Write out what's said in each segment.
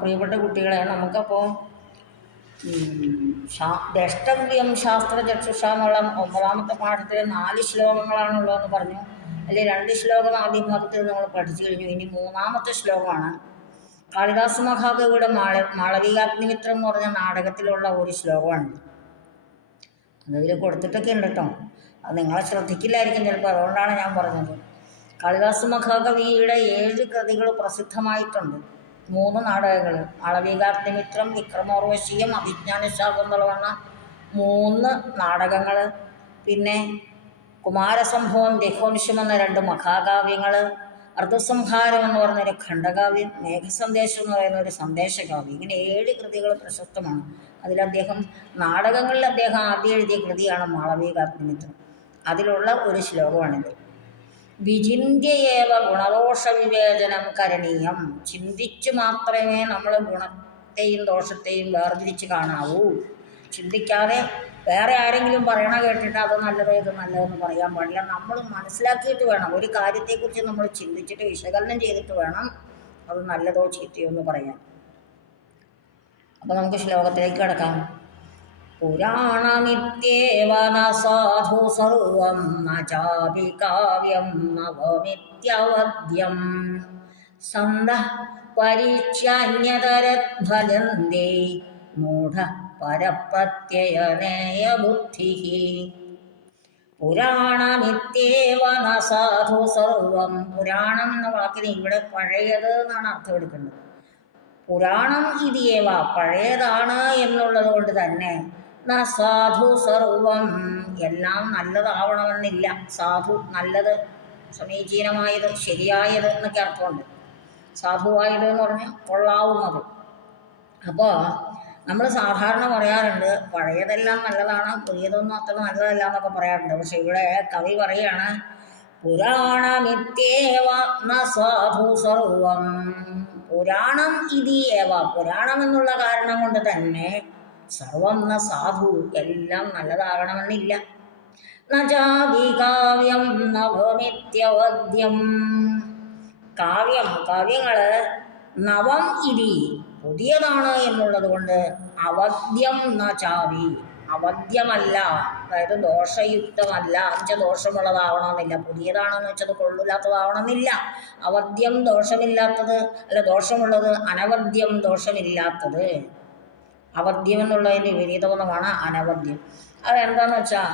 പ്രിയപ്പെട്ട കുട്ടികളെ, നമുക്കപ്പോൾ ദ്രഷ്ടവ്യം ശാസ്ത്രചക്ഷുഷ എന്നുള്ള 9ാമത്തെ പാഠത്തിൽ 4 ശ്ലോകങ്ങളാണുള്ളതെന്ന് പറഞ്ഞു. അതിൽ 2 ശ്ലോകം ആദ്യ ഭാഗത്തിൽ നമ്മൾ പഠിച്ചു കഴിഞ്ഞു. ഇനി 3ാമത്തെ ശ്ലോകമാണ്. കാളിദാസ മഹാകവിയുടെ മാളവികാഗ്നിമിത്രം എന്ന് പറഞ്ഞ നാടകത്തിലുള്ള ഒരു ശ്ലോകമാണ്. അതിൽ കൊടുത്തിട്ടൊക്കെ ഉണ്ട് കേട്ടോ. അത് നിങ്ങളെ ശ്രദ്ധിക്കില്ലായിരിക്കും ചിലപ്പോൾ, അതുകൊണ്ടാണ് ഞാൻ പറഞ്ഞത്. കാളിദാസ മഹാകവിയുടെ 7 കൃതികൾ പ്രസിദ്ധമായിട്ടുണ്ട്. 3 നാടകങ്ങൾ: മാളവികാഗ്നിമിത്രം, വിക്രമോർവശീയം, അഭിജ്ഞാനശാകുന്തളം എന്ന 3 നാടകങ്ങൾ, പിന്നെ കുമാരസംഭവം, രഘുവംശം എന്ന 2 മഹാകാവ്യങ്ങൾ, അർദ്ധസംഹാരം എന്ന് പറഞ്ഞൊരു ഖണ്ഡകാവ്യം, മേഘസന്ദേശം എന്ന് പറയുന്ന ഒരു സന്ദേശകാവ്യം. ഇങ്ങനെ 7 കൃതികൾ പ്രശസ്തമാണ്. നാടകങ്ങളിൽ അദ്ദേഹം ആദ്യം എഴുതിയ കൃതിയാണ് മാളവികാഗ്നിമിത്രം. അതിലുള്ള ഒരു ശ്ലോകമാണിത്. വിചിന്യയേവ ഗുണദോഷ വിവേചനം കരണീയം. ചിന്തിച്ചു മാത്രമേ നമ്മൾ ഗുണത്തെയും ദോഷത്തെയും വേർതിരിച്ച് കാണാവൂ. ചിന്തിക്കാതെ വേറെ ആരെങ്കിലും പറയണ കേട്ടിട്ട് അത് നല്ലത് ഇത് നല്ലതെന്ന് പറയാൻ പാടില്ല. നമ്മൾ മനസ്സിലാക്കിയിട്ട് വേണം, ഒരു കാര്യത്തെക്കുറിച്ച് നമ്മൾ ചിന്തിച്ചിട്ട് വിശകലനം ചെയ്തിട്ട് വേണം അത് നല്ലതോ ചീത്തയോ എന്ന് പറയാൻ. അപ്പോൾ നമുക്ക് ശ്ലോകത്തിലേക്ക് കിടക്കാം. പുരാണമിത്യേവ ന സാധു സർവം ന ചാപി കാവ്യം നവമിത്യവദ്യം സന്തഃ പരീക്ഷ്യാന്യതരദ്ഭജന്തേ മൂഢ പരപ്രത്യയനേയ ബുദ്ധിഃ. പുരാണമിത്യേവ ന സാധു സർവം. പുരാണം എന്ന വാക്കിന് ഇവിടെ പഴയത് എന്നാണ് അർത്ഥം എടുക്കേണ്ടത്. പുരാണം ഇതിയേവ, പഴയതാണ് എന്നുള്ളത് കൊണ്ട് തന്നെ, ന സാധു സർവം, എല്ലാം നല്ലതാവണമെന്നില്ല. സാധു നല്ലത്, സമീചീനമായത്, ശരിയായത് എന്നൊക്കെ അർത്ഥമുണ്ട്. സാധുവായത് എന്ന് പറഞ്ഞാൽ കൊള്ളാവുന്നത്. അപ്പോൾ നമ്മൾ സാധാരണ പറയാറുണ്ട് പഴയതെല്ലാം നല്ലതാണ്, പുതിയതൊന്നും അത്ര നല്ലതല്ല എന്നൊക്കെ പറയാറുണ്ട്. പക്ഷെ ഇവിടെ കവി പറയാണ് പുരാണമിത്യേവ ന സാധു സർവം. പുരാണം ഇതിയേവ, പുരാണം എന്നുള്ള കാരണം കൊണ്ട് തന്നെ സർവം ന സാധു, എല്ലാം നല്ലതാകണമെന്നില്ല. ന ചാപി കാവ്യം നവമിത്യവദ്യം. കാവ്യങ്ങൾ നവം ഇതി, പുതിയതാണ് എന്നുള്ളത് കൊണ്ട്, അവദ്യം ന ചാവി, അവദ്യമല്ല, അതായത് ദോഷയുക്തമല്ല, ദോഷമുള്ളതാവണമെന്നില്ല. പുതിയതാണെന്ന് വെച്ചത് കൊള്ളില്ലാത്തതാവണമെന്നില്ല. അവദ്യം ദോഷമില്ലാത്തത്, അല്ല ദോഷമുള്ളത്, അനവദ്യം ദോഷമില്ലാത്തത്. അവദ്യം എന്നുള്ളതിൻ്റെ വിപരീതപദമാണ് അനവദ്യം. അതെന്താണെന്ന് വെച്ചാൽ,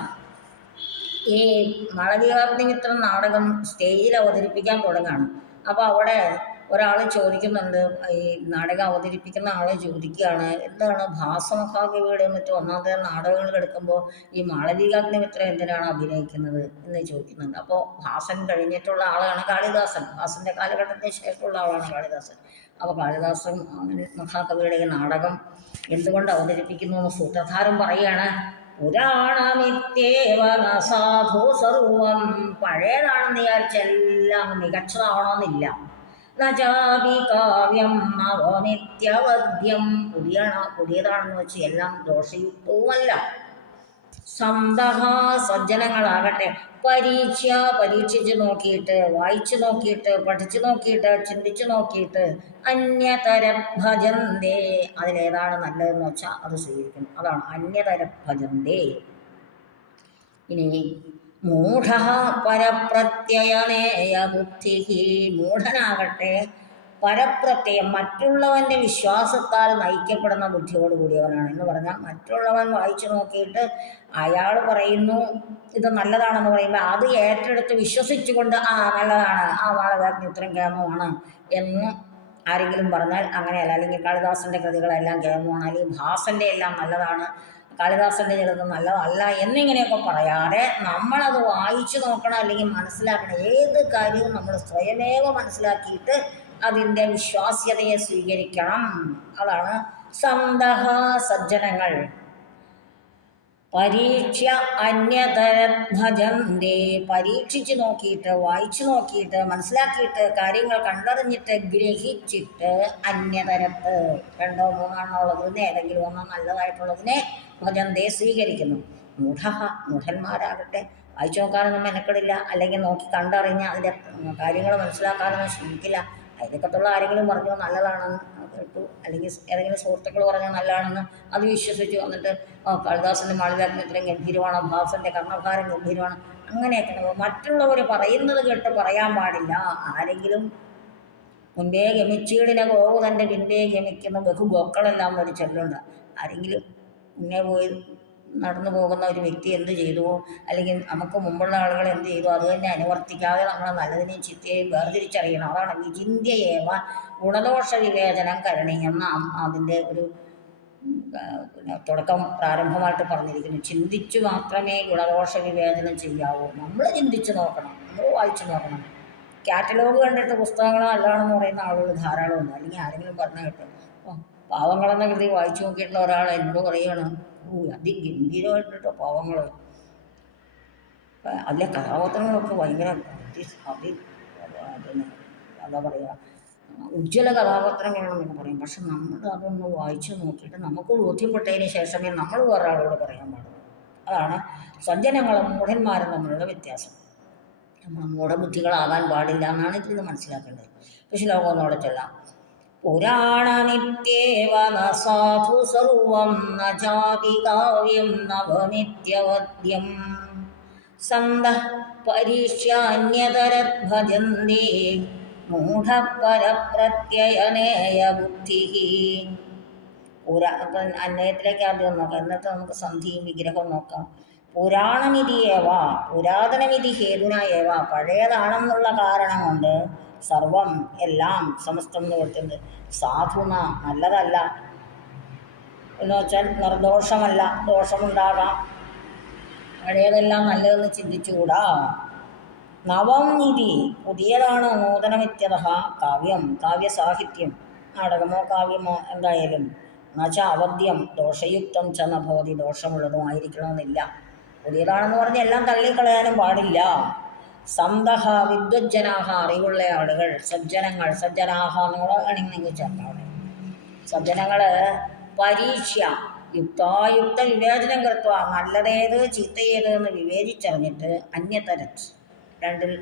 ഈ മാളവികാഗ്നിമിത്രം നാടകം സ്റ്റേജിൽ അവതരിപ്പിക്കാൻ തുടങ്ങുകയാണ്. അപ്പോൾ അവിടെ ഒരാൾ ചോദിക്കുന്നുണ്ട്, ഈ നാടകം അവതരിപ്പിക്കുന്ന ആളെ ചോദിക്കുകയാണ്, എന്താണ് ഭാസമഹാകവിയുടെ മറ്റും 1ാമത്തെ നാടകങ്ങൾ എടുക്കുമ്പോൾ ഈ മാളവികാഗ്നിമിത്രം എന്തിനാണ് അഭിനയിക്കുന്നത് എന്ന് ചോദിക്കുന്നുണ്ട്. അപ്പോൾ ഭാസൻ കഴിഞ്ഞിട്ടുള്ള ആളാണ് കാളിദാസൻ, ഭാസൻ്റെ കാലഘട്ടത്തിന് ശേഷമുള്ള ആളാണ് കാളിദാസൻ. അപ്പോൾ കാളിദാസൻ മഹാകവിയുടെ ഈ നാടകം എന്തുകൊണ്ട് അവതരിപ്പിക്കുന്നു എന്ന് സൂത്രധാരൻ പറയുകയാണ്. പുരാണമിത്യേവ ന സാധു സർവം. പഴയതാണെന്ന് വിചാരിച്ചെല്ലാം മികച്ചതാവണമെന്നില്ല. ന ചാപി കാവ്യം നവമിത്യവദ്യം. പുതിയതാണെന്ന് വെച്ച് എല്ലാം ദോഷയുക്തവുമല്ല. സന്തഃ, സജ്ജനങ്ങളാകട്ടെ, പരീക്ഷിച്ച് നോക്കിയിട്ട്, വായിച്ചു നോക്കിയിട്ട്, പഠിച്ചു നോക്കിയിട്ട്, ചിന്തിച്ചു നോക്കിയിട്ട്, അന്യതര ഭജന്തേ, അതിലേതാണ് നല്ലതെന്ന് വെച്ചാൽ അത് സ്വീകരിക്കും. അതാണ് അന്യതര ഭജന്തേ. ഇനി മൂഢ പരപ്രത്യയനേയ ബുദ്ധിഃ. മൂഢനാകട്ടെ പരപ്രത്യയം, മറ്റുള്ളവൻ്റെ വിശ്വാസത്താൽ നയിക്കപ്പെടുന്ന ബുദ്ധിയോട് കൂടിയവനാണ്. എന്ന് പറഞ്ഞാൽ മറ്റുള്ളവൻ വായിച്ചു നോക്കിയിട്ട് അയാൾ പറയുന്നു ഇത് നല്ലതാണെന്ന് പറയുമ്പോൾ അത് ഏറ്റെടുത്ത് വിശ്വസിച്ചുകൊണ്ട് നല്ലതാണ്, മാളവികാഗ്നിമിത്രം കേമമാണ് എന്ന് ആരെങ്കിലും പറഞ്ഞാൽ അങ്ങനെയല്ല. അല്ലെങ്കിൽ കാളിദാസൻ്റെ കൃതികളെല്ലാം കേമമാണ്, അല്ലെങ്കിൽ ഭാസൻ്റെ എല്ലാം നല്ലതാണ്, കാളിദാസൻ്റെ ചിലത് നല്ലതല്ല എന്നിങ്ങനെയൊക്കെ പറയാതെ നമ്മളത് വായിച്ചു നോക്കണം, അല്ലെങ്കിൽ മനസ്സിലാക്കണം. ഏത് കാര്യവും നമ്മൾ സ്വയമേവ മനസ്സിലാക്കിയിട്ട് അതിൻ്റെ വിശ്വാസ്യതയെ സ്വീകരിക്കണം. അതാണ് സന്തഃ, സജ്ജനങ്ങൾ. പരീക്ഷ അന്യതരഭജന്തേ, പരീക്ഷിച്ച് നോക്കിയിട്ട്, വായിച്ചു നോക്കിയിട്ട്, മനസ്സിലാക്കിയിട്ട്, കാര്യങ്ങൾ കണ്ടറിഞ്ഞിട്ട്, ഗ്രഹിച്ചിട്ട്, അന്യതരത്ത് 2 3 ഉള്ളതിന് ഏതെങ്കിലും ഒന്നോ നല്ലതായിട്ടുള്ളതിനെ ഭജന്തേ സ്വീകരിക്കുന്നു. മൂഢന്മാരാകട്ടെ വായിച്ചു നോക്കാനൊന്നും മെനക്കെടില്ല, അല്ലെങ്കിൽ നോക്കി കണ്ടറിഞ്ഞ് അതിൻ്റെ കാര്യങ്ങൾ മനസ്സിലാക്കാനൊന്നും ശ്രമിക്കില്ല. അതിനൊക്കത്തുള്ള ആരെങ്കിലും പറഞ്ഞു നല്ലതാണെന്ന് ഇട്ടു, അല്ലെങ്കിൽ ഏതെങ്കിലും സുഹൃത്തുക്കൾ പറഞ്ഞാൽ നല്ലതാണെന്ന് അത് വിശ്വസിച്ചു. എന്നിട്ട് കാളിദാസൻ്റെ മാളികാഗ്നി ഇത്രയും ഗംഭീരമാണ്, ഭാസൻ്റെ കർണഭാരം ഗംഭീരമാണ്, അങ്ങനെയൊക്കെ. മറ്റുള്ളവർ പറയുന്നത് കേട്ട് പറയാൻ പാടില്ല. ആരെങ്കിലും മുൻപേ ഗമിച്ചീടിനെ ഗോവു തൻ്റെ പിൻപേ ഗമിക്കുന്ന ബഹുഗോക്കളെല്ലാം ഒരു ചൊല്ലുണ്ട്. ആരെങ്കിലും മുന്നേ പോയി നടന്നു പോകുന്ന ഒരു വ്യക്തി എന്ത് ചെയ്തു, അല്ലെങ്കിൽ നമുക്ക് മുമ്പുള്ള ആളുകൾ എന്ത് ചെയ്തു, അത് തന്നെ അനുവർത്തിക്കാതെ നമ്മൾ നല്ലതിനെയും ചിത്തയെയും വേർതിരിച്ചറിയണം. അതാണ് വിചിന്യയേവ ഗുണദോഷ വിവേചനം കരണീയം എന്ന് അതിൻ്റെ ഒരു തുടക്കം പ്രാരംഭമായിട്ട് പറഞ്ഞിരിക്കുന്നു. ചിന്തിച്ചു മാത്രമേ ഗുണദോഷ വിവേചനം ചെയ്യാവൂ. നമ്മൾ ചിന്തിച്ച് നോക്കണം, നമ്മൾ വായിച്ചു നോക്കണം. കാറ്റലോഗ് കണ്ടിട്ട് പുസ്തകങ്ങൾ നല്ലതാണെന്ന് പറയുന്ന ആളുകൾ ധാരാളമുണ്ട്. അല്ലെങ്കിൽ ആരെങ്കിലും പറഞ്ഞു കേട്ടോ, പാവങ്ങളെന്ന കൃതി വായിച്ചു നോക്കിയിട്ടുള്ള ഒരാൾ എന്നോട് പറയുകയാണ്, അതിഗംഭീരമായിട്ടോ പാവങ്ങൾ, അതിലെ കഥാപാത്രങ്ങളൊക്കെ ഭയങ്കര എന്താ പറയുക, ഉജ്ജ്വല കഥാപാത്രങ്ങളാണെന്നൊക്കെ പറയും. പക്ഷെ നമ്മൾ അതൊന്ന് വായിച്ചു നോക്കിയിട്ട് നമുക്ക് ബോധ്യപ്പെട്ടതിന് ശേഷമേ നമ്മൾ വേറൊരാളോട് പറയാൻ പാടുള്ളൂ. അതാണ് സജ്ജനങ്ങളും മൂഢന്മാരും തമ്മിലുള്ള വ്യത്യാസം. നമ്മൾ മൂഢബുദ്ധികളാകാൻ പാടില്ല എന്നാണ് ഇതിൽ നിന്ന് മനസ്സിലാക്കേണ്ടത്. ശ്ലോകം ഒന്നോടെ ചൊല്ലാം. പുരാണമിത്യേവ ന സാധു സർവം ന ചാപി കാവ്യം നവമിത്യവദ്യം സന്തഃ പരീക്ഷ്യാന്യതരത് ഭജന്തേ മൂഢപരപ്രത്യയനേയ ബുദ്ധിഃ. അന്വയത്തിലേക്ക് ആദ്യം നോക്കാം, എന്നിട്ട് നമുക്ക് സന്ധിയും വിഗ്രഹവും നോക്കാം. പുരാണമിതിയേവ, പുരാതനമിതി ഹേതുനായേവ, പഴയതാണെന്നുള്ള കാരണം കൊണ്ട്, സർവം എല്ലാം, സമസ്തം എന്ന് കൊടുത്തിട്ടുണ്ട്. സാധുന നല്ലതല്ല എന്ന് വെച്ചാൽ നിർദോഷമല്ല, ദോഷമുണ്ടാകാം. പഴയതെല്ലാം നല്ലതെന്ന് ചിന്തിച്ചുകൂടാ. നവം ഇതി പുതിയതാണ്, നൂതനമിത്യത കാവ്യം, കാവ്യസാഹിത്യം, നാടകമോ കാവ്യമോ എന്തായാലും, എന്നുവെച്ച അവദ്യം ദോഷയുക്തം ച നഭവതി, ദോഷമുള്ളതുമായിരിക്കണമെന്നില്ല. പുതിയതാണെന്ന് പറഞ്ഞ് എല്ലാം തള്ളിക്കളയാനും പാടില്ല. സന്തഹ വിദ്വജ്ജനാഹ, അറിവുള്ള ആളുകൾ, സജ്ജനങ്ങൾ, സജ്ജനാഹ എന്നുള്ള അണിങ്ങി ചേർക്കാണ്. സജ്ജനങ്ങൾ പരീക്ഷ യുക്തായുക്ത വിവേചനം കൃത്വ, നല്ലതേത് ചീത്തയേത് എന്ന് വിവേചിച്ചറിഞ്ഞിട്ട്, അന്യതരത് രണ്ടിൽ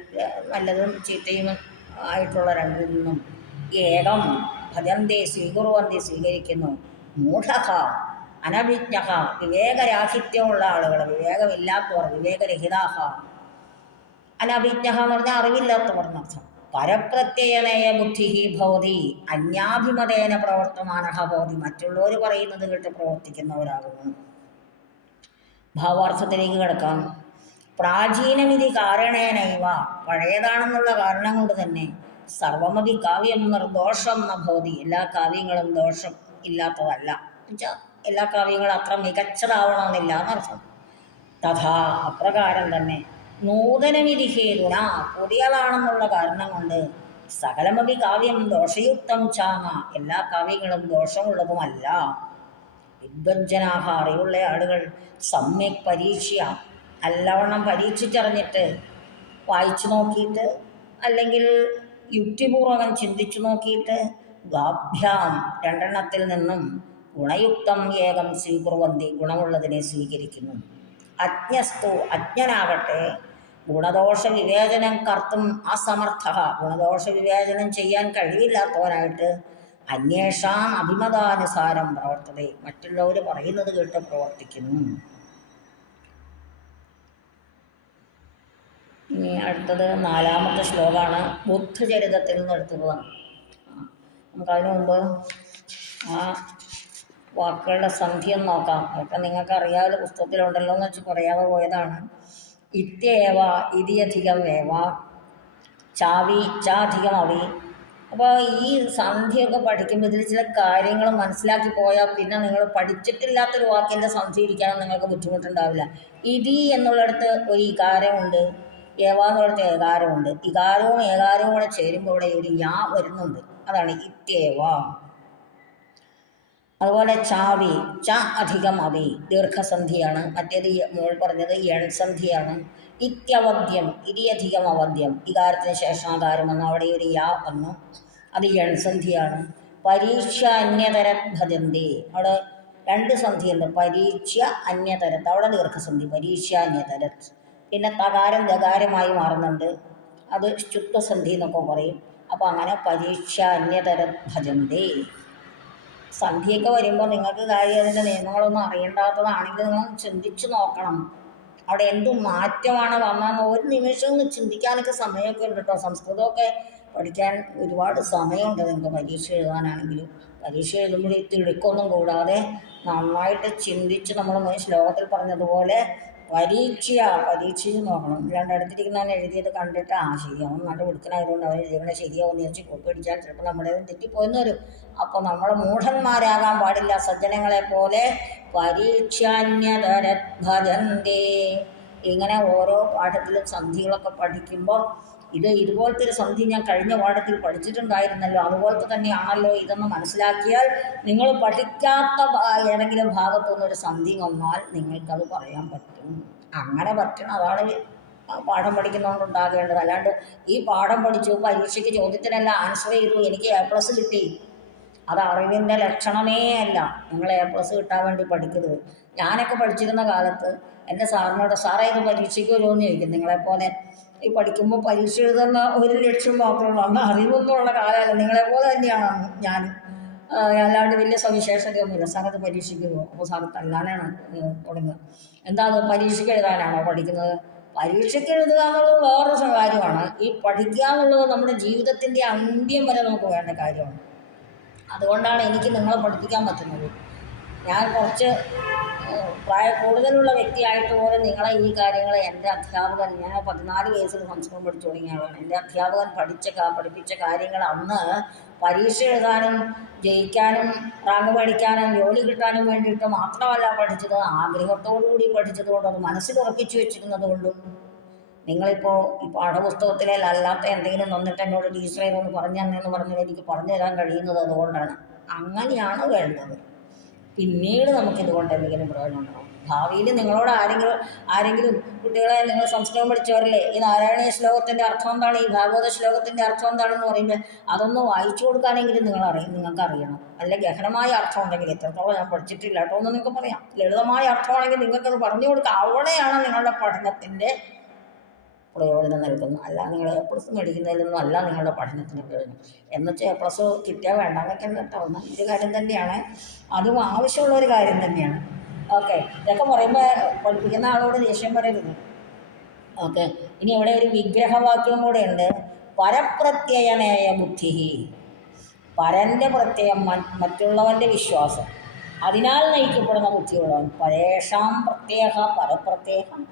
നല്ലതും ചീത്തയും ആയിട്ടുള്ള രണ്ടിൽ നിന്നും ഏകം ഭജന്തി സ്വീകുറുവന്തി സ്വീകരിക്കുന്നു. മൂഢഃ അനഭിജ്ഞഃ, വിവേകരാഹിത്യമുള്ള ആളുകൾ, വിവേകമില്ലാത്തവർ, വിവേകരഹിതാഹ. അനഭിജ്ഞഃ എന്ന് പറഞ്ഞാൽ അറിവില്ലാത്തവർ എന്നർത്ഥം. പരപ്രത്യയനേയ ബുദ്ധി ഭവതി, അന്യാഭിമതേന പ്രവർത്തമാനഃ ഭവതി, മറ്റുള്ളവർ പറയുന്നത് കേട്ട് പ്രവർത്തിക്കുന്നവരാകുന്നു. ഭാവാർത്ഥത്തിലേക്ക് കിടക്കാം. പ്രാചീനമിതി കാരണേനൈവ, പഴയതാണെന്നുള്ള കാരണം കൊണ്ട് തന്നെ, സർവമതി കാവ്യം നിർദോഷം ന ഭവതി, എല്ലാ കാവ്യങ്ങളും ദോഷം ഇല്ലാത്തതല്ല. എന്നുവെച്ചാൽ എല്ലാ കാവ്യങ്ങളും അത്ര മികച്ചതാവണമെന്നില്ല എന്നർത്ഥം. തഥാ അപ്രകാരം തന്നെ നൂതനമിതി ഹേതുന, പുതിയതാണെന്നുള്ള കാരണം കൊണ്ട്, സകലമതി കാവ്യം ദോഷയുക്തം ചാമ, എല്ലാ കാവ്യങ്ങളും ദോഷമുള്ളതുമല്ല. വിദ്വജ്ജനാഹ, അറിവുള്ള ആളുകൾ, സമ്യക് പരീക്ഷ, നല്ലവണ്ണം പരീക്ഷിച്ചറിഞ്ഞിട്ട്, വായിച്ചു നോക്കിയിട്ട്, അല്ലെങ്കിൽ യുക്തിപൂർവകം ചിന്തിച്ചു നോക്കിയിട്ട്, ഗാഭ്യാം രണ്ടെണ്ണത്തിൽ നിന്നും ഗുണയുക്തം ഏകം സ്വീകുർവന്തി, ഗുണമുള്ളതിനെ സ്വീകരിക്കുന്നു. അജ്ഞസ്തു, അജ്ഞനാകട്ടെ, ഗുണദോഷ വിവേചനം കർത്തും അസമർത്ഥ, ഗുണദോഷ വിവേചനം ചെയ്യാൻ കഴിവില്ലാത്തവനായിട്ട്, അന്വേഷാം അഭിമതാനുസാരം പ്രവർത്തതേ, മറ്റുള്ളവർ പറയുന്നത് കേട്ട് പ്രവർത്തിക്കുന്നു. ഇനി അടുത്തത് 4-ാമത്തെ ശ്ലോകമാണ്, ബുദ്ധചരിതത്തിൽ നിന്ന് എടുത്തതാണ്. നമുക്കതിനു മുമ്പ് ആ വാക്കുകളുടെ സന്ധിയൊന്ന് നോക്കാം. അതൊക്കെ നിങ്ങൾക്ക് അറിയാതെ പുസ്തകത്തിലുണ്ടല്ലോ എന്ന് വെച്ച് പറയാതെ പോയതാണ്. ഇത്യേവ, ഇതിയധികം വേവ, ചാവി ചാധികം അവി. അപ്പോൾ ഈ സന്ധിയൊക്കെ പഠിക്കുമ്പോൾ ഇതിൽ ചില കാര്യങ്ങൾ മനസ്സിലാക്കി പോയാൽ പിന്നെ നിങ്ങൾ പഠിച്ചിട്ടില്ലാത്തൊരു വാക്കിൻ്റെ സന്ധി ഇരിക്കാനും നിങ്ങൾക്ക് ബുദ്ധിമുട്ടുണ്ടാവില്ല. ഇതി എന്നുള്ളിടത്ത് ഒരു ഇകാരമുണ്ട്, ഏവ എന്നുള്ളിടത്ത് ഏകാരമുണ്ട്. ഇകാരവും ഏകാരവും കൂടെ ചേരുമ്പോൾ ഇവിടെ ഒരു യാ വരുന്നുണ്ട്, അതാണ് ഇത്യേവ. അതുപോലെ ചാവി, ച അധികം അവി, ദീർഘസന്ധിയാണ്. മറ്റേത് മോൾ പറഞ്ഞത് എൺസന്ധിയാണ്. ഇത്യവദ്യം, ഇരിയധികം അവദ്യം, ഇകാരത്തിന് ശേഷം ആകാരം വന്നു, അവിടെ ഒരു യാ വന്നു, അത് എൺസന്ധിയാണ്. പരീക്ഷ അന്യതരത് ഭജന്തി, അവിടെ രണ്ട് സന്ധിയുണ്ട്, പരീക്ഷ അന്യതരത്ത്, അവിടെ ദീർഘസന്ധി, പരീക്ഷ അന്യതരത്ത്. പിന്നെ തകാരം ദകാരമായി മാറുന്നുണ്ട്, അത് ശുദ്ധസന്ധി എന്നൊക്കെ പറയും. അപ്പോൾ അങ്ങനെ പരീക്ഷ അന്യതരത് ഭജന്തി. സന്ധ്യയൊക്കെ വരുമ്പോൾ നിങ്ങൾക്ക് കാര്യം അതിൻ്റെ നിയമങ്ങളൊന്നും അറിയേണ്ടാത്തതാണെങ്കിൽ നിങ്ങൾ ചിന്തിച്ചു നോക്കണം. അവിടെ എന്ത് മാറ്റമാണ് വന്നതെന്ന് ഒരു നിമിഷം ഒന്ന് ചിന്തിക്കാനൊക്കെ സമയമൊക്കെ ഉണ്ട് കേട്ടോ. സംസ്കൃതമൊക്കെ പഠിക്കാൻ ഒരുപാട് സമയമുണ്ട് നിങ്ങൾക്ക്. പരീക്ഷ എഴുതാനാണെങ്കിലും പരീക്ഷ എഴുതുമ്പോൾ തിടുക്കൊന്നും കൂടാതെ നന്നായിട്ട് ചിന്തിച്ച് നമ്മൾ ശ്ലോകത്തിൽ പറഞ്ഞതുപോലെ പരീക്ഷയിൽ നോക്കണം. അടുത്തിരിക്കുന്നവൻ എഴുതിയത് കണ്ടിട്ട് ശരിയാവും, നല്ല മിടുക്കനായതുകൊണ്ട് അവൻ എഴുതിയവനെ ശരിയാവും വിചാരിച്ച് കോപ്പി അടിച്ചാൽ ചിലപ്പോൾ നമ്മുടെ തെറ്റിപ്പോയെന്ന് വരും. അപ്പോൾ നമ്മൾ മൂഢന്മാരാകാൻ പാടില്ല. സജ്ജനങ്ങളെ പോലെ പരീക്ഷാന്യതര ഭജന്തേ. ഇങ്ങനെ ഓരോ പാഠത്തിലും സന്ധികളൊക്കെ പഠിക്കുമ്പോൾ ഇതുപോലത്തെ ഒരു സന്ധി ഞാൻ കഴിഞ്ഞ പാഠത്തിൽ പഠിച്ചിട്ടുണ്ടായിരുന്നല്ലോ, അതുപോലത്തെ തന്നെയാണല്ലോ ഇതെന്ന് മനസ്സിലാക്കിയാൽ നിങ്ങൾ പഠിക്കാത്ത ഏതെങ്കിലും ഭാഗത്തുനിന്നൊരു സന്ധി വന്നാൽ നിങ്ങൾക്കത് പറയാൻ പറ്റും. അങ്ങനെ പറ്റണം. അതാണ് പാഠം പഠിക്കുന്നതുകൊണ്ട് ഉണ്ടാകേണ്ടത്. അല്ലാണ്ട് ഈ പാഠം പഠിച്ചു പരീക്ഷയ്ക്ക് ചോദ്യത്തിനെല്ലാം ആൻസർ ചെയ്തു എനിക്ക് A+ കിട്ടി, അത് അറിവിൻ്റെ ലക്ഷണമേ അല്ല. നിങ്ങൾ A+ കിട്ടാൻ വേണ്ടി പഠിക്കരുത്. ഞാനൊക്കെ പഠിച്ചിരുന്ന കാലത്ത് എൻ്റെ സാറിനോട് സാറേ ഇത് പരീക്ഷയ്ക്ക് വരുമെന്ന് ചോദിക്കും. നിങ്ങളെപ്പോലെ ഈ പഠിക്കുമ്പോൾ പരീക്ഷ എഴുതുന്ന ഒരു ലക്ഷ്യം മാത്രമേ അന്ന് അറിവൊന്നുമുള്ള കാലമല്ല. നിങ്ങളെപ്പോലെ തന്നെയാണ് ഞാൻ. അല്ലാണ്ട് വലിയ സവിശേഷതയൊന്നുമില്ല. സാറത് പരീക്ഷയ്ക്ക് വരുമോ? അപ്പോൾ സാറ് തല്ലാനാണ് തുടങ്ങുക. എന്താ അത് പരീക്ഷയ്ക്ക് എഴുതാനാണോ പഠിക്കുന്നത്? പരീക്ഷയ്ക്ക് എഴുതുക എന്നുള്ളത് വേറൊരു കാര്യമാണ്. ഈ പഠിക്കുക എന്നുള്ളത് നമ്മുടെ ജീവിതത്തിൻ്റെ അന്ത്യം വരെ നമുക്ക് വേണ്ട കാര്യമാണ്. അതുകൊണ്ടാണ് എനിക്ക് നിങ്ങളെ പഠിപ്പിക്കാൻ പറ്റുന്നത്. ഞാൻ കുറച്ച് കൂടുതലുള്ള വ്യക്തിയായിട്ട് പോലും നിങ്ങളെ ഈ കാര്യങ്ങൾ എൻ്റെ അധ്യാപകൻ, ഞാൻ 14 വയസ്സിൽ സംസ്കൃതം പഠിച്ചു തുടങ്ങിയ ആളാണ്. എൻ്റെ അധ്യാപകൻ പഠിപ്പിച്ച കാര്യങ്ങൾ അന്ന് പരീക്ഷ എഴുതാനും ജയിക്കാനും റാങ്ക് മേടിക്കാനും ജോലി കിട്ടാനും വേണ്ടിയിട്ട് മാത്രമല്ല പഠിച്ചത്, ആഗ്രഹത്തോടുകൂടി പഠിച്ചതുകൊണ്ടും അത് മനസ്സിൽ ഉറപ്പിച്ചു വെച്ചിരുന്നത് കൊണ്ടും. നിങ്ങളിപ്പോൾ ഈ പാഠപുസ്തകത്തിലല്ലാത്ത എന്തെങ്കിലും വന്നിട്ട് എന്നോട് ടീച്ചറെ ഇതൊന്ന് പറഞ്ഞു തന്നെന്ന് പറഞ്ഞാൽ എനിക്ക് പറഞ്ഞു തരാൻ കഴിയുന്നത് അതുകൊണ്ടാണ്. അങ്ങനെയാണ് വേണ്ടത്. പിന്നീട് നമുക്കിതുകൊണ്ട് എന്തെങ്കിലും പ്രയോജനം ഉണ്ടാവും. ഭാവിയിൽ നിങ്ങളോട് ആരെങ്കിലും കുട്ടികളെ നിങ്ങൾ സംസ്കൃതം പഠിച്ചവരല്ലേ, ഈ നാരായണീയ ശ്ലോകത്തിൻ്റെ അർത്ഥം എന്താണ്, ഈ ഭാഗവത ശ്ലോകത്തിൻ്റെ അർത്ഥം എന്താണെന്ന് പറയുമ്പോൾ അതൊന്ന് വായിച്ചു കൊടുക്കാനെങ്കിലും നിങ്ങൾക്ക് അറിയണം. അല്ല ഗഹനമായ അർത്ഥം ഉണ്ടെങ്കിൽ എത്രത്തോളം ഞാൻ പഠിച്ചിട്ടില്ല കേട്ടോ എന്ന് നിങ്ങൾക്ക് പറയാം. ലളിതമായ അർത്ഥമാണെങ്കിൽ നിങ്ങൾക്കത് പറഞ്ഞു കൊടുക്കുക. അവിടെയാണ് നിങ്ങളുടെ പഠനത്തിൻ്റെ പ്രയോജനം നൽകുന്നു. അല്ല നിങ്ങൾ A+ മേടിക്കുന്നതിലൊന്നും അല്ല നിങ്ങളുടെ പഠനത്തിന് പ്രയോജനം. എന്നുവെച്ചാൽ A+ കിട്ടിയാൽ വേണ്ടാന്നൊക്കെ കേട്ടോ. ഒരു കാര്യം തന്നെയാണ്, അതും ആവശ്യമുള്ളൊരു കാര്യം തന്നെയാണ്. ഓക്കെ, ഇതൊക്കെ പറയുമ്പോൾ പഠിപ്പിക്കുന്ന ആളോട് ദേഷ്യം വരരുത്. ഓക്കെ, ഇനി ഇവിടെ ഒരു വിഗ്രഹവാക്യം കൂടെ ഉണ്ട്. പരപ്രത്യയമേയ ബുദ്ധി. പരൻ്റെ പ്രത്യയം, മറ്റുള്ളവൻ്റെ വിശ്വാസം, അതിനാൽ നയിക്കപ്പെടുന്ന ബുദ്ധിയുള്ളവൻ. പരേഷാം പ്രത്യേക പരപ്രത്യേകം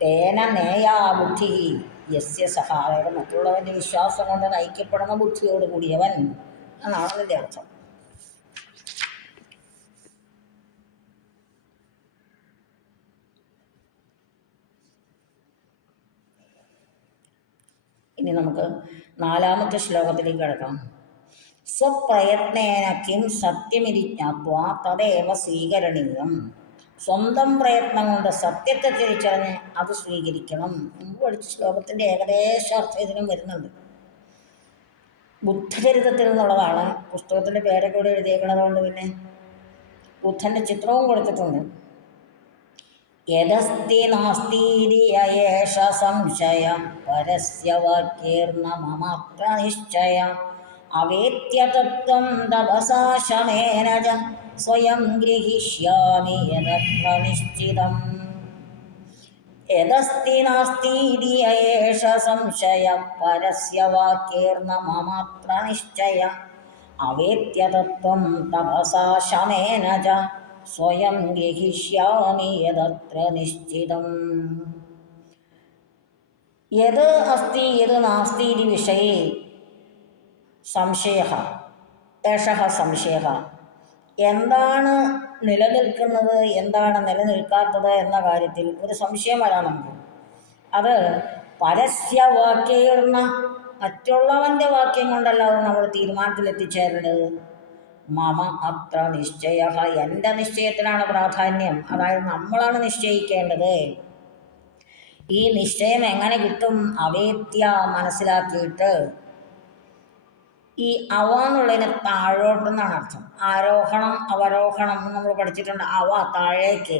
തേന നേയാ ബുദ്ധി യസ്യ സഹ. അതായത് മറ്റുള്ളവൻ്റെ വിശ്വാസം കൊണ്ട് നയിക്കപ്പെടുന്ന ബുദ്ധിയോട് കൂടിയവൻ എന്നാണ് അതിൻ്റെ അർത്ഥം. ഇനി നമുക്ക് 4ാമത്തെ ശ്ലോകത്തിലേക്ക് കിടക്കാം. സ്വപ്രയത്നേന കിം സത്യമിതി ജ്ഞാത്വാ തദേവ സ്വീകരണീയം. സ്വന്തം പ്രയത്നം കൊണ്ട് സത്യത്തെ തിരിച്ചറിഞ്ഞ് അത് സ്വീകരിക്കണം. മുമ്പ് പഠിച്ച ശ്ലോകത്തിൻ്റെ ഏകദേശ അർത്ഥം ഇതിനും വരുന്നുണ്ട്. ബുദ്ധചരിതത്തിൽ നിന്നുള്ളതാണ്. പുസ്തകത്തിൻ്റെ പേരൊക്കെ കൂടെ എഴുതിയേക്കണത് കൊണ്ട് പിന്നെ ബുദ്ധൻ്റെ ചിത്രവും കൊടുത്തിട്ടുണ്ട്. യദസ്തി നാസ്തീതി യേഷ സംശയ പരസ്യ വാക്യേർന മമത്ര നിശ്ചയ അവേത്യ തത്വം തപസാ ശമേന ച സ്വയം ഗ്രഹിഷ്യാമി യദത്ര നിശ്ചിതം. യദസ്തി നാസ്തീതി യേഷ സംശയ പരസ്യ വാക്യേർന മമത്ര നിശ്ചയ അവേത്യ തത്വം തപസാ ശമേന ച സ്വയം ഗ്രഹിഷ്യാമി യദത്ര നിശ്ചിതം. യത് അസ്തി യത് നാസ്തി ഇതി വിഷയേ സംശയഃ ഏഷഃ സംശയഃ. എന്താണ് നിലനിൽക്കുന്നത് എന്താണ് നിലനിൽക്കാത്തത് എന്ന കാര്യത്തിൽ ഒരു സംശയം വരാം നമുക്ക്. അത് പരസ്യവാക്യേർണ, മറ്റുള്ളവൻ്റെ വാക്യം കൊണ്ടല്ലാതെ നമ്മൾ തീരുമാനത്തിലെത്തിച്ചേരേണ്ടത്. മമ അത്ര നിശ്ചയ, എൻ്റെ നിശ്ചയത്തിനാണ് പ്രാധാന്യം. അതായത് നമ്മളാണ് നിശ്ചയിക്കേണ്ടത്. ഈ നിശ്ചയം എങ്ങനെ കിട്ടും? അവേത്യ, മനസ്സിലാക്കിയിട്ട്. ഈ അവ എന്നുള്ളതിന് താഴോട്ടെന്നാണ് അർത്ഥം. ആരോഹണം അവരോഹണം നമ്മൾ പഠിച്ചിട്ടുണ്ട്. അവ താഴേക്ക്,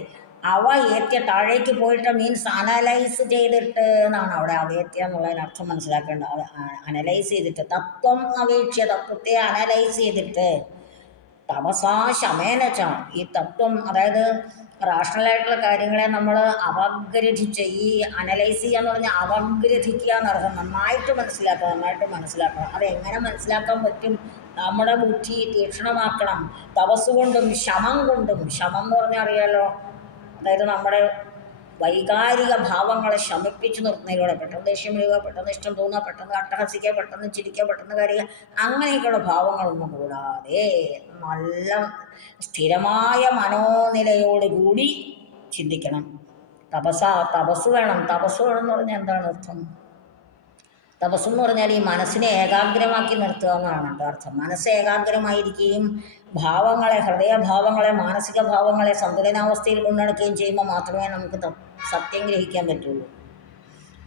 അവ ഏത്യ താഴേക്ക് പോയിട്ട് മീൻസ് അനലൈസ് ചെയ്തിട്ട് എന്നാണ് അവിടെ അവേത്യ എന്നുള്ളതിന് അർത്ഥം മനസ്സിലാക്കേണ്ടത്. അനലൈസ് ചെയ്തിട്ട്, തത്വം അപേക്ഷ, തത്വത്തെ അനലൈസ് ചെയ്തിട്ട് തപസാ ശമേനച്ച ഈ തത്വം, അതായത് റാഷണലായിട്ടുള്ള കാര്യങ്ങളെ നമ്മൾ അവഗ്രഹിച്ച് ഈ അനലൈസ് ചെയ്യുക എന്ന് പറഞ്ഞാൽ അവഗ്രഹിക്കുക എന്നർത്ഥം. നന്നായിട്ട് മനസ്സിലാക്കണം. അതെങ്ങനെ മനസ്സിലാക്കാൻ പറ്റും? നമ്മുടെ ബുദ്ധി തീക്ഷണമാക്കണം. തപസ് കൊണ്ടും ശമം കൊണ്ടും. ശമം എന്ന് പറഞ്ഞാൽ അറിയാലോ, അതായത് നമ്മുടെ വൈകാരിക ഭാവങ്ങളെ ശമിപ്പിച്ചു നിർത്തുന്നതിലൂടെ പെട്ടെന്ന് ദേഷ്യം വരിക, പെട്ടെന്ന് ഇഷ്ടം തോന്നുക, പെട്ടെന്ന് അട്ടഹസിക്കുക, പെട്ടെന്ന് ചിരിക്കുക, പെട്ടെന്ന് കരയുക, അങ്ങനെയൊക്കെയുള്ള ഭാവങ്ങളൊന്നും കൂടാതെ നല്ല സ്ഥിരമായ മനോനിലയോടുകൂടി ചിന്തിക്കണം. തപസ് വേണം എന്ന് പറഞ്ഞാൽ എന്താണ് അർത്ഥം? തപസ്സെന്ന് പറഞ്ഞാൽ ഈ മനസ്സിനെ ഏകാഗ്രമാക്കി നിർത്തുക എന്നാണ് അർത്ഥം. മനസ്സ് ഏകാഗ്രമായിരിക്കുകയും ഹൃദയഭാവങ്ങളെ, മാനസിക ഭാവങ്ങളെ സന്തുലനാവസ്ഥയിൽ കൊണ്ടുനടക്കുകയും ചെയ്യുമ്പോൾ മാത്രമേ നമുക്ക് സത്യം ഗ്രഹിക്കാൻ പറ്റുള്ളൂ.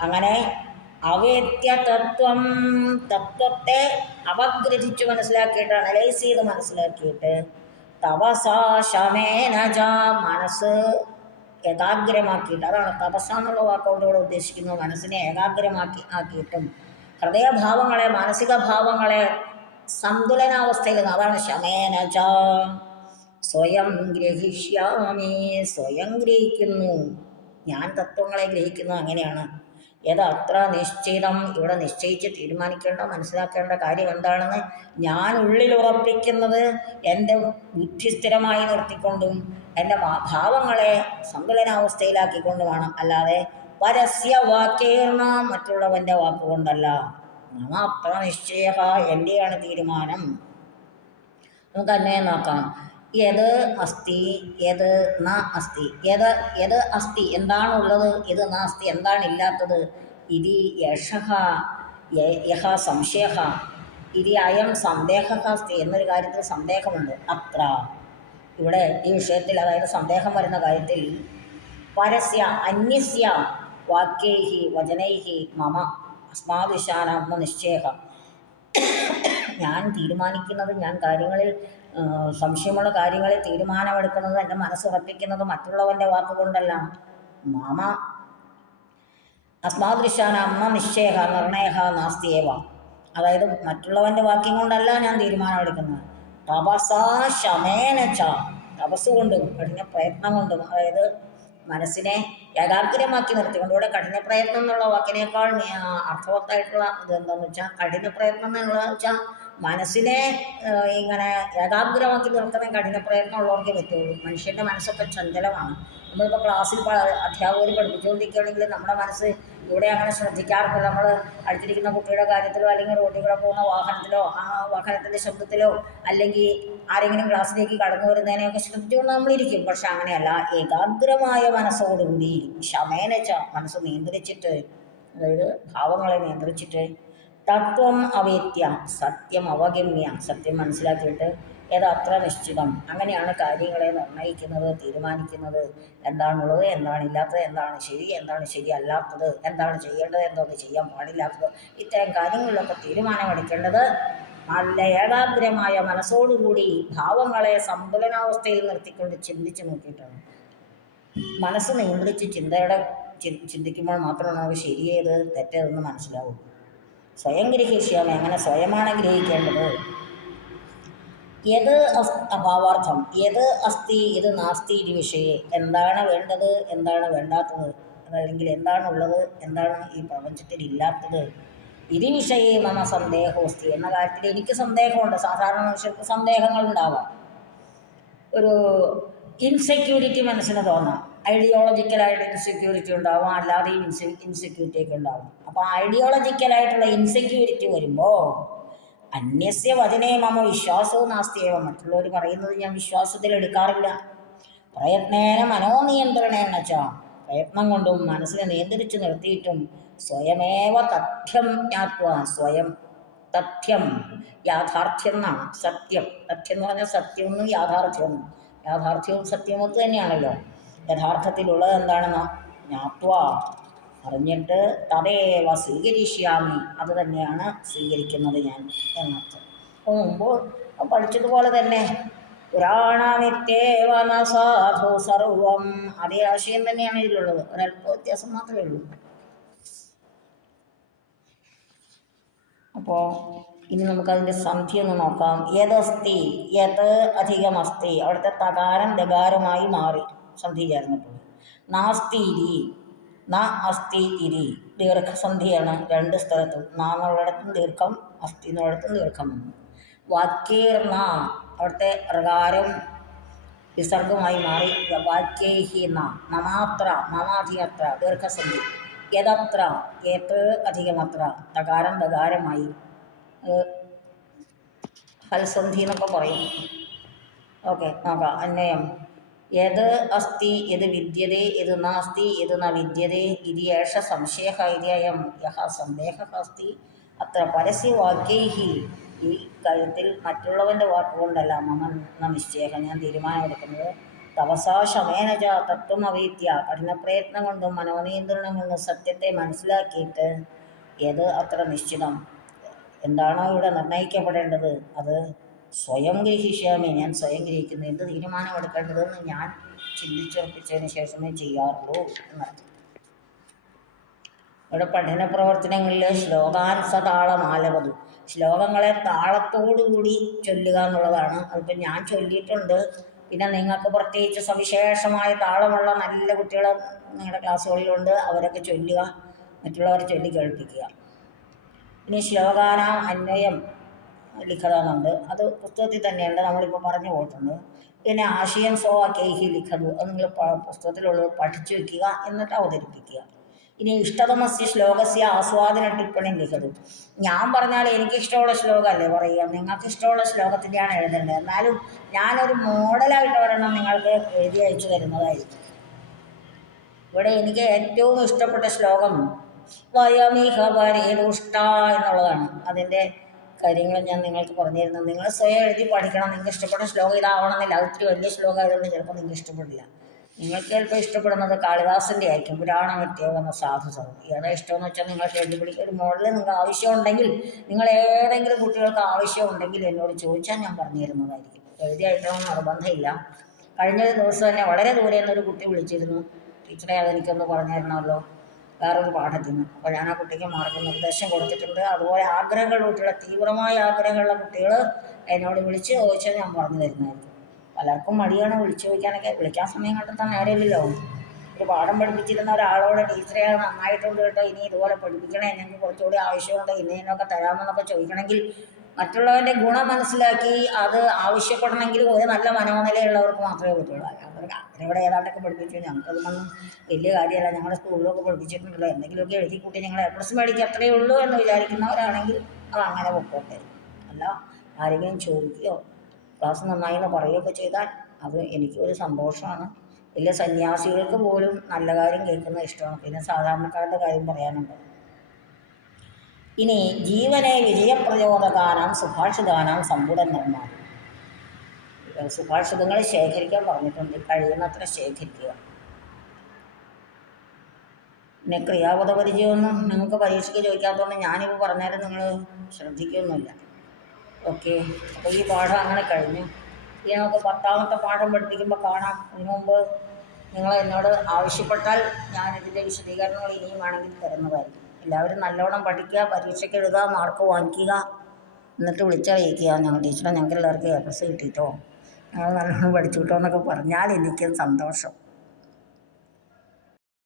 അങ്ങനെ തത്വത്തെ അപഗ്രഹിച്ച് മനസ്സിലാക്കിയിട്ട്, അനലൈസ് ചെയ്ത് മനസ്സിലാക്കിയിട്ട്, തപസാ ശമേനജ മനസ്സ് ഏകാഗ്രമാക്കിയിട്ട്, അതാണ് തപസ്സ എന്നുള്ള വാക്കുകൊണ്ടോടെ ഉദ്ദേശിക്കുന്നത്. മനസ്സിനെ ആക്കിയിട്ടും ഹൃദയഭാവങ്ങളെ, മാനസിക ഭാവങ്ങളെ സന്തുലനാവസ്ഥയിൽ, അതാണ് ശമേനജ. സ്വയം ഗ്രഹിഷ്യാമി, സ്വയം ഗ്രഹിക്കുന്നു ഞാൻ, തത്വങ്ങളെ ഗ്രഹിക്കുന്നു. അങ്ങനെയാണ്. യതത്ര നിശ്ചിതം, ഇവിടെ നിശ്ചയിച്ച് തീരുമാനിക്കേണ്ട, മനസ്സിലാക്കേണ്ട കാര്യം എന്താണെന്ന് ഞാൻ ഉള്ളിൽ ഉറപ്പിക്കുന്നത് എൻ്റെ ബുദ്ധി സ്ഥിരമായി നിർത്തിക്കൊണ്ടും എൻ്റെ ഭാവങ്ങളെ സന്തുലനാവസ്ഥയിലാക്കിക്കൊണ്ട് വേണം. അല്ലാതെ പരസ്യ വാക്കേർണ, മറ്റുള്ളവൻ്റെ വാക്കുകൊണ്ടല്ല. മമ അത്ര നിശ്ചയ, എൻ്റെയാണ് തീരുമാനം. നമുക്ക് തന്നെ നോക്കാം. യത് അസ്തി യത് ന അസ്തി. യത് അസ്തി എന്താണുള്ളത്, ഇത് നാസ്തി എന്താണില്ലാത്തത്. ഇതി യഹ സംശയ, ഇതി അയം സന്ദേഹ അസ്തി എന്നൊരു കാര്യത്തിൽ സന്ദേഹമുണ്ട്. അത്ര ഇവിടെ ഈ വിഷയത്തിൽ, അതായത് സന്ദേഹം വരുന്ന കാര്യത്തിൽ, പരസ്യ അന്യസ്യ വാക്യൈഹി വചനൈഹി മമ അസ്മാദിശാനാത്മ നിശ്ചയ, ഞാൻ തീരുമാനിക്കുന്നത്, ഞാൻ കാര്യങ്ങളിൽ സംശയമുള്ള കാര്യങ്ങളിൽ തീരുമാനമെടുക്കുന്നത്, എൻ്റെ മനസ്സുറപ്പിക്കുന്നത് മറ്റുള്ളവൻ്റെ വാക്കുകൊണ്ടല്ല. മമ അസ്മാദൃശാനാത്മ നിശ്ചയ നിർണയ നാസ്തിയേവ, അതായത് മറ്റുള്ളവൻ്റെ വാക്യം കൊണ്ടല്ല ഞാൻ തീരുമാനമെടുക്കുന്നത്. തപസാ ശമേനച്ച, തപസ്സുകൊണ്ടും കഠിന പ്രയത്നം കൊണ്ടും, അതായത് മനസ്സിനെ ഏകാഗ്രമാക്കി നിർത്തിക്കൊണ്ട്. ഇവിടെ കഠിന പ്രയത്നം എന്നുള്ള വാക്കിനേക്കാൾ അർത്ഥവത്തായിട്ടുള്ള ഇതെന്താണെന്ന് വെച്ചാൽ, കഠിന പ്രയത്നം എന്നുള്ളത് വെച്ചാൽ മനസ്സിനെ ഇങ്ങനെ ഏകാഗ്രമാക്കി നിർത്തുന്ന കഠിന പ്രയത്നം ഉള്ളവർക്കേ പറ്റുള്ളൂ. മനുഷ്യൻ്റെ മനസ്സൊക്കെ ചഞ്ചലമാണ്. നമ്മളിപ്പോൾ ക്ലാസ്സിൽ അധ്യാപകർ പഠിപ്പിച്ചുകൊണ്ടിരിക്കുകയാണെങ്കിൽ നമ്മുടെ മനസ്സ് ഇവിടെ അങ്ങനെ ശ്രദ്ധിക്കാറില്ല. നമ്മൾ അടുത്തിരിക്കുന്ന കുട്ടിയുടെ കാര്യത്തിലോ, അല്ലെങ്കിൽ റോഡിലൂടെ പോകുന്ന വാഹനത്തിലോ, ആ വാഹനത്തിൻ്റെ ശബ്ദത്തിലോ, അല്ലെങ്കിൽ ആരെങ്കിലും ക്ലാസ്സിലേക്ക് കടന്നു വരുന്നതിനെയൊക്കെ ശ്രദ്ധിച്ചുകൊണ്ട് നമ്മളിരിക്കും. പക്ഷെ അങ്ങനെയല്ല, ഏകാഗ്രമായ മനസ്സോടുകൂടി ശമേനച്ച, മനസ്സ് നിയന്ത്രിച്ചിട്ട്, അതായത് ഭാവങ്ങളെ നിയന്ത്രിച്ചിട്ട്, തത്വം അവേത്യ, സത്യം അവഗമ്യ, സത്യം മനസ്സിലാക്കിയിട്ട്, ഏതത്ര നിശ്ചിതം, അങ്ങനെയാണ് കാര്യങ്ങളെ നിർണ്ണയിക്കുന്നത്, തീരുമാനിക്കുന്നത്. എന്താണുള്ളത്, എന്താണില്ലാത്തത്, എന്താണ് ശരി, എന്താണ് ശരിയല്ലാത്തത്, എന്താണ് ചെയ്യേണ്ടത്, എന്താണ് ചെയ്യാൻ പാടില്ലാത്തത്, ഇത്തരം കാര്യങ്ങളിലൊക്കെ തീരുമാനമെടുക്കേണ്ടത് നല്ല ഏകാഗ്രമായ മനസ്സോടുകൂടി ഭാവങ്ങളെ സന്തുലനാവസ്ഥയിൽ നിർത്തിക്കൊണ്ട് ചിന്തിച്ച് നോക്കിയിട്ടാണ്. മനസ്സ് നിയന്ത്രിച്ച് ചിന്തിക്കുമ്പോൾ മാത്രമേ നമുക്ക് ശരിയേത് തെറ്റേതെന്ന് മനസ്സിലാവൂ. സ്വയം ഗ്രഹിഷ്യാമി, അങ്ങനെ സ്വയമാണ് ഗ്രഹിക്കേണ്ടത്. യത് അഭാവാർത്ഥം, യത് അസ്തി ഇത് നാസ്തി ഇത് വിഷയെ, എന്താണ് വേണ്ടത്, എന്താണ് വേണ്ടാത്തത്, അതല്ലെങ്കിൽ എന്താണുള്ളത്, എന്താണ് ഈ പ്രപഞ്ചത്തിൽ ഇല്ലാത്തത്. ഇത് വിഷയെ മമ സന്ദേഹോസ്തി, എന്ന കാര്യത്തിൽ എനിക്ക് സന്ദേഹമുണ്ട്. സാധാരണ മനുഷ്യർക്ക് സന്ദേഹങ്ങൾ ഉണ്ടാവാം. ഒരു ഇൻസെക്യൂരിറ്റി മനസ്സിന് തോന്നാം. ഐഡിയോളജിക്കലായിട്ട് ഇൻസെക്യൂരിറ്റി ഉണ്ടാവും, അല്ലാതെയും ഇൻസെക്യൂരിറ്റി ഒക്കെ ഉണ്ടാവും. അപ്പോൾ ഐഡിയോളജിക്കലായിട്ടുള്ള ഇൻസെക്യൂരിറ്റി വരുമ്പോൾ അന്യസ്യ വചനേ മമ വിശ്വാസവും നാസ്തിയേവ, മറ്റുള്ളവർ പറയുന്നത് ഞാൻ വിശ്വാസത്തിൽ എടുക്കാറില്ല. പ്രയത്നേന മനോനിയന്ത്രണേന വെച്ചാൽ പ്രയത്നം കൊണ്ടും മനസ്സിനെ നിയന്ത്രിച്ച് നിർത്തിയിട്ടും സ്വയമേവ തഥ്യം ജ്ഞാത്വ, സ്വയം തഥ്യം യാഥാർത്ഥ്യം എന്നാണ്. സത്യം, തഥ്യം എന്ന് പറഞ്ഞാൽ സത്യമെന്നും യാഥാർത്ഥ്യമെന്നും, യാഥാർത്ഥ്യവും സത്യവും ഒക്കെ തന്നെയാണല്ലോ. യഥാർത്ഥത്തിലുള്ളത് എന്താണെന്ന് ജ്ഞാത്വ, അറിഞ്ഞിട്ട് തദേവ സ്വീകരിഷ്യാമി, അത് തന്നെയാണ് സ്വീകരിക്കുന്നത് ഞാൻ എന്നർത്ഥം. അപ്പോൾ മുമ്പ് പഠിച്ചതുപോലെ തന്നെ പുരാണമിത്യേവ ന സാധു സർവം, അതേ ആശയം തന്നെയാണ് ഇതിലുള്ളത്, ഒരല്പ വ്യത്യാസം മാത്രമേ ഉള്ളൂ. അപ്പോൾ ഇനി നമുക്കതിൻ്റെ സന്ധി ഒന്ന് നോക്കാം. യദസ്തി, യത് അധികമസ്തി, അവിടുത്തെ തകാരം ദകാരമായി മാറി സന്ധി ചേർന്നിട്ടുണ്ട്. നാസ്തീരി, ന അസ്ഥി ഇരി, ദീർഘസന്ധിയാണ് രണ്ട് സ്ഥലത്തും. നാന്നുള്ളിടത്തും ദീർഘം, അസ്ഥി എന്നുള്ളിടത്തും ദീർഘം വന്നു. വാക്യീർണ, അവിടുത്തെ ഋകാരം വിസർഗമായി മാറി. വാക്യേഹി ന, നമാത്ര, നമാധികത്ര, ദീർഘസന്ധി. യദത്ര, ഏത് അധികമത്ര, തകാരം ദകാരമായി ഹൽസന്ധി എന്നൊക്കെ പറയും. ഓക്കെ, നോക്കാം. അന്വയം. യത് അസ്തി യത് വിദ്യതേ യത് നാസ്തി യത് ന വിദ്യതേ ഇതി ഏഷ സംശയഃ ഇത്യയം യഃ സന്ദേഹഃ അസ്തി അത്ര പരസ്യ വാക്യൈഹി. ഈ കാര്യത്തിൽ മറ്റുള്ളവൻ്റെ വാക്കുകൊണ്ടല്ല മമ ന നിശ്ചയഃ, ഞാൻ തീരുമാനമെടുക്കുന്നത്. തപസാ ശമേന ച തത്വമവേദ്യ, കഠിനപ്രയത്നം കൊണ്ടും മനോനിയന്ത്രണം കൊണ്ടും സത്യത്തെ മനസ്സിലാക്കിയിട്ട് ഏത് അത്ര നിശ്ചിതം, എന്താണോ ഇവിടെ നിർണ്ണയിക്കപ്പെടേണ്ടത് അത് സ്വയം ഗ്രഹിഷ്യാമി, ഞാൻ സ്വയം ഗ്രഹിക്കുന്നു. എന്ത് തീരുമാനമെടുക്കേണ്ടതെന്ന് ഞാൻ ചിന്തിച്ചുറപ്പിച്ചതിന് ശേഷമേ ചെയ്യാറുള്ളൂ എന്നർത്ഥം. ഇവിടെ പഠന പ്രവർത്തനങ്ങളിൽ ശ്ലോകാൻസതാളമാലവതു, ശ്ലോകങ്ങളെ താളത്തോടുകൂടി ചൊല്ലുക എന്നുള്ളതാണ്. അതിപ്പോൾ ഞാൻ ചൊല്ലിയിട്ടുണ്ട്. പിന്നെ നിങ്ങൾക്ക് പ്രത്യേകിച്ച് സവിശേഷമായ താളമുള്ള നല്ല കുട്ടികൾ നിങ്ങളുടെ ക്ലാസ്സുകളിലുണ്ട്, അവരൊക്കെ ചൊല്ലുക, മറ്റുള്ളവരെ ചൊല്ലി കേൾപ്പിക്കുക. ഇനി ശ്ലോകാനാം അന്വയം ലിഖതമുണ്ട്, അത് പുസ്തകത്തിൽ തന്നെയുണ്ട്, നമ്മളിപ്പോൾ പറഞ്ഞു പോയിട്ടുണ്ട്. പിന്നെ ആശയം സ്വവാക്യൈഹി ലിഖതു, അത് നിങ്ങൾ പുസ്തകത്തിലുള്ളത് പഠിച്ചു വയ്ക്കുക, എന്നിട്ട് അവതരിപ്പിക്കുക. ഇനി ഇഷ്ടതമസ്യ ശ്ലോകസ്യ ആസ്വാദന ടിപ്പണി ലിഖതു, ഞാൻ പറഞ്ഞാൽ എനിക്കിഷ്ടമുള്ള ശ്ലോകമല്ലേ പറയുക, നിങ്ങൾക്ക് ഇഷ്ടമുള്ള ശ്ലോകത്തിൻ്റെയാണ് എഴുതേണ്ടത്. എന്നാലും ഞാനൊരു മോഡലായിട്ട് ഒരെണ്ണം നിങ്ങൾക്ക് എഴുതി അയച്ചു തരുന്നതായിരിക്കും. ഇവിടെ എനിക്ക് ഏറ്റവും ഇഷ്ടപ്പെട്ട ശ്ലോകം വയമിഹ പരിരുഷ്ട എന്നുള്ളതാണ്. അതിൻ്റെ കാര്യങ്ങൾ ഞാൻ നിങ്ങൾക്ക് പറഞ്ഞു തരുന്നത്. നിങ്ങൾ സ്വയം എഴുതി പഠിക്കണം. നിങ്ങൾക്ക് ഇഷ്ടപ്പെട്ട ശ്ലോകം ഇതാവണമെന്നില്ല. അത് ഒത്തിരി വലിയ ശ്ലോകം ആയതുകൊണ്ട് ചിലപ്പോൾ നിങ്ങൾക്ക് ഇഷ്ടപ്പെടില്ല. നിങ്ങൾക്ക് ചിലപ്പോൾ ഇഷ്ടപ്പെടുന്നത് കാളിദാസൻ്റെ ആയിരിക്കും, പുരാണമിത്യം എന്ന സാധുസർവം. ഏതാ ഇഷ്ടമെന്ന് വെച്ചാൽ നിങ്ങൾക്ക് എഴുതി പിടിക്കുക. ഒരു മോഡൽ നിങ്ങൾക്ക് ആവശ്യമുണ്ടെങ്കിൽ, നിങ്ങൾ ഏതെങ്കിലും കുട്ടികൾക്ക് ആവശ്യമുണ്ടെങ്കിൽ എന്നോട് ചോദിച്ചാൽ ഞാൻ പറഞ്ഞു തരുന്നതായിരിക്കും. എഴുതി അയക്കണമെന്ന് നിർബന്ധമില്ല. കഴിഞ്ഞ ദിവസം തന്നെ വളരെ ദൂരെ നിന്നൊരു കുട്ടി വിളിച്ചിരുന്നു, ടീച്ചറെ അതെനിക്കൊന്ന് പറഞ്ഞു തരണമല്ലോ വേറൊരു പാഠത്തിന്. അപ്പോൾ ഞാൻ ആ കുട്ടിക്ക് മാർഗ്ഗനിർദ്ദേശം കൊടുത്തിട്ടുണ്ട്. അതുപോലെ ആഗ്രഹമുള്ള കുട്ടികളെ, തീവ്രമായ ആഗ്രഹമുള്ള കുട്ടികൾ എന്നോട് വിളിച്ച് ചോദിച്ചാൽ ഞാൻ പറഞ്ഞു തരുന്നതായിരിക്കും. പലർക്കും മടിയാണ് വിളിച്ചു ചോദിക്കാനൊക്കെ, വിളിക്കാൻ സമയം കണ്ടെത്താൻ നേരമില്ലല്ലോ. ഒരു പാഠം പഠിപ്പിച്ചിരുന്ന ഒരാളോട് ടീച്ചറെ നന്നായിട്ടുണ്ട് കേട്ടോ, ഇനി ഇതുപോലെ പഠിപ്പിക്കണേ, ഞങ്ങൾക്ക് കുറച്ചുകൂടി ആവശ്യമുണ്ട്, ഇന്നതിനൊക്കെ തരാമെന്നൊക്കെ ചോദിക്കണമെങ്കിൽ മറ്റുള്ളവൻ്റെ ഗുണം മനസ്സിലാക്കി അത് ആവശ്യപ്പെടണമെങ്കിൽ ഒരു നല്ല മനോനിലയുള്ളവർക്ക് മാത്രമേ പറ്റുള്ളൂ. അവരിവിടെ ഏതാണ്ടൊക്കെ പഠിപ്പിച്ചു, ഞങ്ങൾക്കതൊന്നും വലിയ കാര്യമല്ല, ഞങ്ങളുടെ സ്കൂളിലൊക്കെ പഠിപ്പിച്ചിട്ടുണ്ടല്ലോ, എന്തെങ്കിലുമൊക്കെ എഴുതി കൂട്ടി ഞങ്ങൾ എ+ മേടിക്കുക അത്രയേ ഉള്ളൂ എന്ന് വിചാരിക്കുന്നവരാണെങ്കിൽ അത് അങ്ങനെ പൊക്കോട്ടെ. അല്ല, ആരെങ്കിലും ചോദിക്കുകയോ ക്ലാസ് നന്നായി എന്ന് പറയുകയൊക്കെ ചെയ്താൽ അത് എനിക്കൊരു സന്തോഷമാണ്. വലിയ സന്യാസികൾക്ക് പോലും നല്ല കാര്യം കേൾക്കുന്നത് ഇഷ്ടമാണ്. പിന്നെ സാധാരണക്കാരുടെ കാര്യം പറയാനുണ്ട്. ഇനി ജീവനെ വിജയപ്രചോദകാനാം സുഭാഷിതാനാം സമ്പുട നിർമ്മാണം. സുഭാഷിതങ്ങൾ ശേഖരിക്കാൻ പറഞ്ഞിട്ടുണ്ട്, കഴിയുന്നത്ര ശേഖരിക്കുക. പിന്നെ ക്രിയാപദ പരിചയമൊന്നും നിങ്ങൾക്ക് പരീക്ഷയ്ക്ക് ചോദിക്കാത്തതുകൊണ്ട് ഞാനിപ്പോൾ പറഞ്ഞാലും നിങ്ങൾ ശ്രദ്ധിക്കുകയൊന്നുമില്ല. ഓക്കെ, അപ്പോൾ ഈ പാഠം അങ്ങനെ കഴിഞ്ഞു. ഇനി നമുക്ക് 10ാമത്തെ പാഠം പഠിപ്പിക്കുമ്പോൾ കാണാം. അതിനു മുമ്പ് നിങ്ങൾ എന്നോട് ആവശ്യപ്പെട്ടാൽ ഞാൻ ഇതിൻ്റെ വിശദീകരണങ്ങൾ ഇനിയും വേണമെങ്കിൽ തരുന്നതായിരിക്കും. എല്ലാവരും നല്ലോണം പഠിക്കുക, പരീക്ഷയ്ക്ക് എഴുതുക, മാർക്ക് വാങ്ങിക്കുക, എന്നിട്ട് വിളിച്ചറിയിക്കുക, ഞങ്ങൾ ടീച്ചറെ ഞങ്ങൾക്ക് എല്ലാവർക്കും എ+ കിട്ടിയിട്ടോ, ഞങ്ങൾ നല്ലോണം പഠിച്ചു കിട്ടോ എന്നൊക്കെ പറഞ്ഞാൽ എനിക്കും സന്തോഷം.